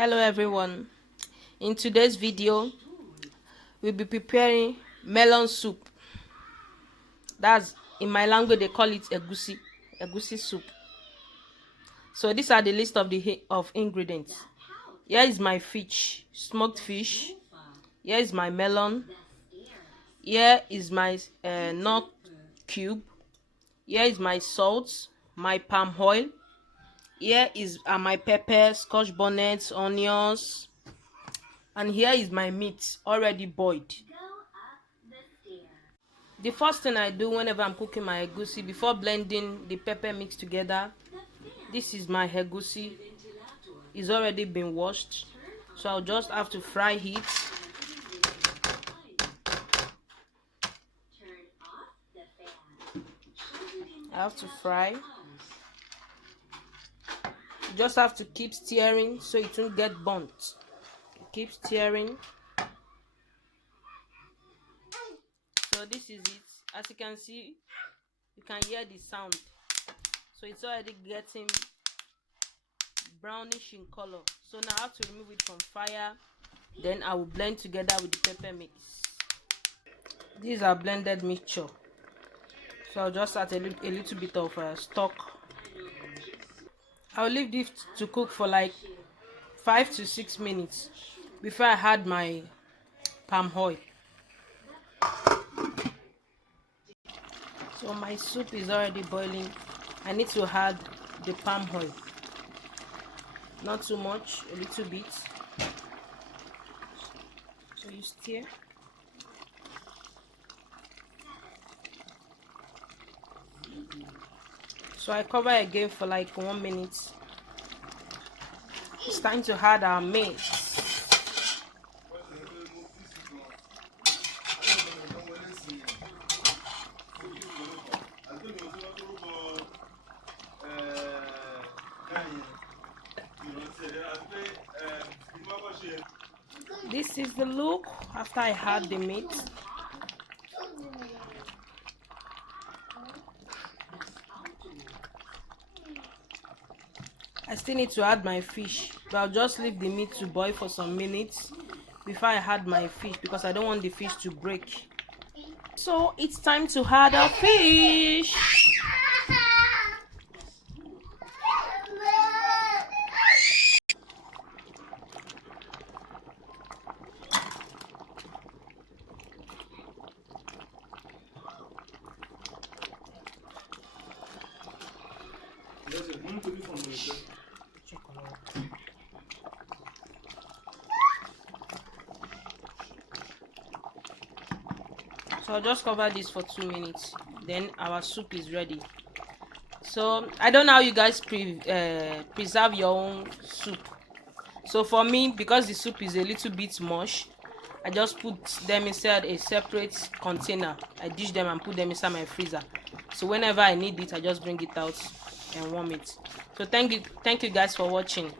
Hello everyone. In today's video we'll be preparing melon soup. That's, in my language they call it egusi soup. So these are the list of the ingredients. Here is my fish, smoked fish. Here is my melon. Here is my nut cube. Here is my salt, my palm oil. Here is my pepper, scotch bonnets, onions, and here is my meat already boiled. The first thing I do whenever I'm cooking my egusi, before blending the pepper mix together, this is my egusi. It's already been washed, so I'll just have to fry it. I have to fry. You just have to keep stirring so it won't get burnt. Keep stirring. So this is it. As you can see, you can hear the sound. So it's already getting brownish in color. So now I have to remove it from fire. Then I will blend together with the pepper mix. These are blended mixture. So I'll just add a little bit of stock. I'll leave this to cook for like 5 to 6 minutes before I add my palm oil. So my soup is already boiling. I need to add the palm oil. Not too much, a little bit. So you stir. So I cover again for like 1 minute. It's time to add our meat. This is the look after I add the meat. I still need to add my fish, but I'll just leave the meat to boil for some minutes before I add my fish because I don't want the fish to break. So it's time to add our fish. So I'll just cover this for 2 minutes. Then our soup is ready. So I don't know how you guys preserve your own soup. So for me, because the soup is a little bit mush, I just put them inside a separate container. I dish them and put them inside my freezer. So whenever I need it, I just bring it out and warm it. So thank you guys for watching.